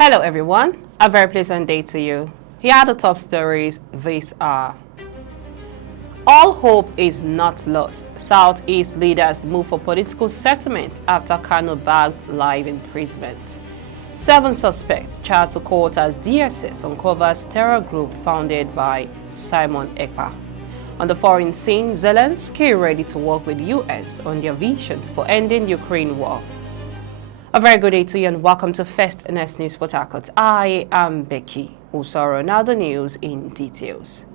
Hello everyone, a very pleasant day to you. Here are the top stories this hour. All hope is not lost. Southeast leaders move for political settlement after Kanu bagged live imprisonment. 7 suspects charged to court as DSS uncovers terror group founded by Simon Ekpa. On the foreign scene, Zelensky ready to work with US on their vision for ending Ukraine war. A very good day to you and welcome to First News Port Harcourt. I am Becky Usoro. Now the news in details.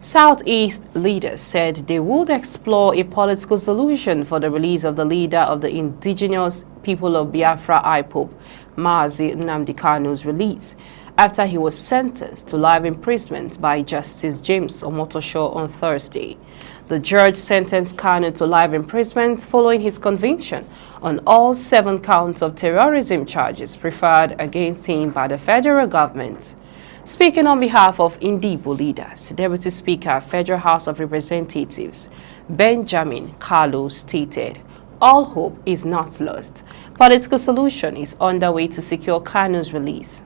Southeast leaders said they would explore a political solution for the release of the leader of the indigenous people of Biafra IPOB, Mazi Nnamdi Kanu's release, after he was sentenced to life imprisonment by Justice James Omotosho on Thursday. The judge sentenced Kanu to life imprisonment following his conviction on all 7 counts of terrorism charges preferred against him by the federal government. Speaking on behalf of Indibo leaders, Deputy Speaker, Federal House of Representatives, Benjamin Kalu stated, "All hope is not lost. Political solution is underway to secure Kanu's release."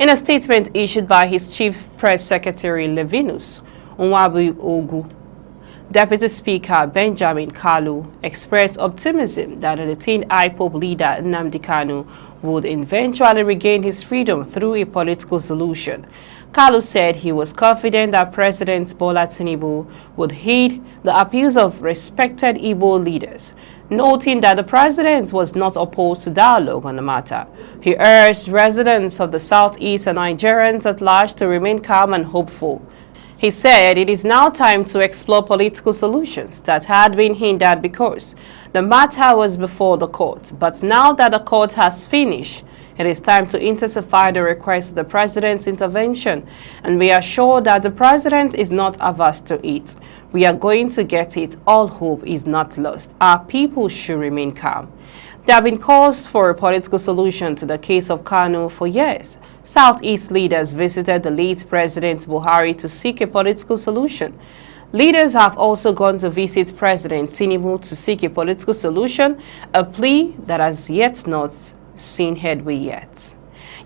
In a statement issued by his Chief Press Secretary Levinus Nwabuogu, Deputy Speaker Benjamin Kalu expressed optimism that the detained IPOB leader Nnamdi Kanu would eventually regain his freedom through a political solution. Kalu said he was confident that President Bola Tinubu would heed the appeals of respected Igbo leaders, noting that the president was not opposed to dialogue on the matter. He urged residents of the Southeast and Nigerians at large to remain calm and hopeful. He said it is now time to explore political solutions that had been hindered because the matter was before the court. But now that the court has finished, it is time to intensify the request of the president's intervention, and we are sure that the president is not averse to it. We are going to get it. All hope is not lost. Our people should remain calm. There have been calls for a political solution to the case of Kanu for years. Southeast leaders visited the late President Buhari to seek a political solution. Leaders have also gone to visit President Tinubu to seek a political solution, a plea that has yet not seen headway yet.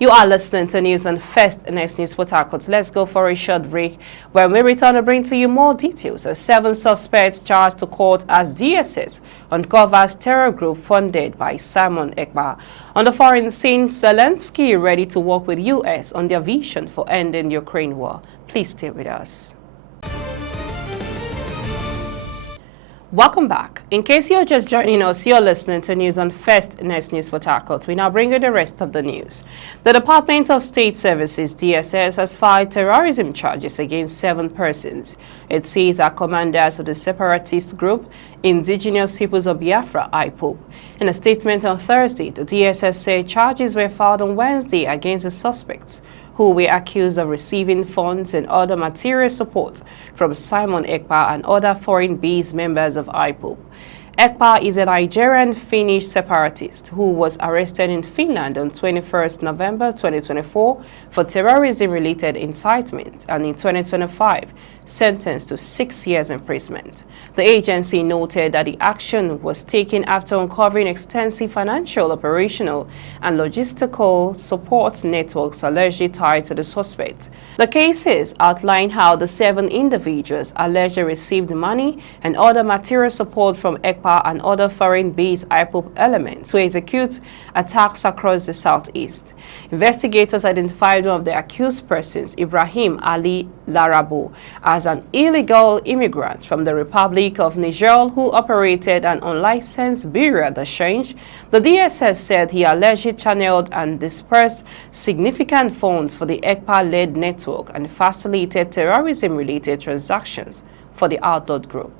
You are listening to news on First News Port Harcourt. Let's go for a short break. When we return to bring to you more details. 7 suspects charged to court as DSS uncovers terror group funded by Simon Ekpa. On the foreign scene, Zelensky ready to work with US on their vision for ending Ukraine war. Please stay with us. Welcome back. In case you're just joining us, you're listening to news on First News Port Harcourt. We now bring you the rest of the news. The Department of State Services, DSS, has filed terrorism charges against 7 persons. It says are commanders of the separatist group, Indigenous Peoples of Biafra, IPOB. In a statement on Thursday, the DSS said charges were filed on Wednesday against the suspects, who were accused of receiving funds and other material support from Simon Ekpa and other foreign-based members of IPOB. Ekpa is a Nigerian Finnish separatist who was arrested in Finland on 21st November 2024 for terrorism-related incitement and in 2025 sentenced to 6 years imprisonment. The agency noted that the action was taken after uncovering extensive financial, operational, and logistical support networks allegedly tied to the suspects. The cases outline how the 7 individuals allegedly received money and other material support from Ekpa and other foreign-based IPOB elements to execute attacks across the Southeast. Investigators identified one of the accused persons, Ibrahim Ali Larabo, as an illegal immigrant from the Republic of Niger who operated an unlicensed bureau d'change. The DSS said he allegedly channeled and dispersed significant funds for the ECPA-led network and facilitated terrorism-related transactions for the outlawed group.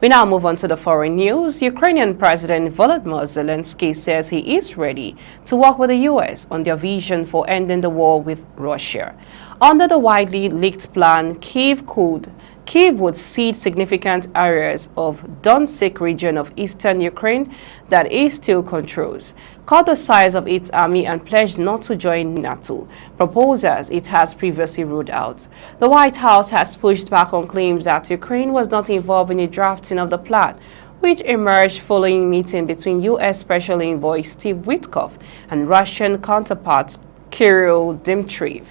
We now move on to the foreign news. Ukrainian President Volodymyr Zelensky says he is ready to work with the U.S. on their vision for ending the war with Russia. Under the widely leaked plan, Kyiv would cede significant areas of Donetsk region of eastern Ukraine that it still controls, cut the size of its army and pledged not to join NATO, proposals it has previously ruled out. The White House has pushed back on claims that Ukraine was not involved in the drafting of the plan, which emerged following meeting between U.S. Special Envoy Steve Witkoff and Russian counterpart Kirill Dmitriev.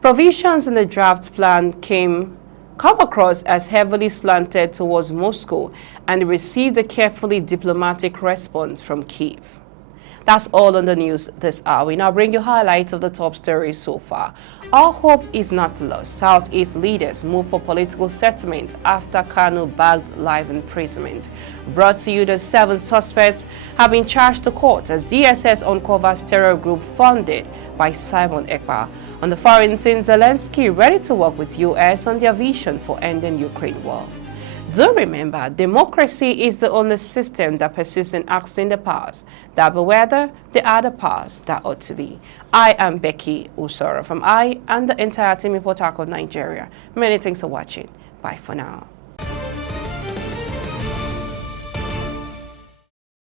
Provisions in the draft plan come across as heavily slanted towards Moscow and received a carefully diplomatic response from Kyiv. That's all on the news this hour. We now bring you highlights of the top stories so far. All hope is not lost. Southeast leaders move for political settlement after Kanu bagged life imprisonment. Brought to you, the 7 suspects have been charged to court as DSS uncovers terror group funded by Simon Ekpa. On the foreign scene, Zelensky ready to work with U.S. on their vision for ending Ukraine war. Do remember, democracy is the only system that persists in asking the powers that be whether they are the powers that ought to be. I am Becky Usoro from I and the entire team in Port Harcourt, Nigeria. Many thanks for watching. Bye for now.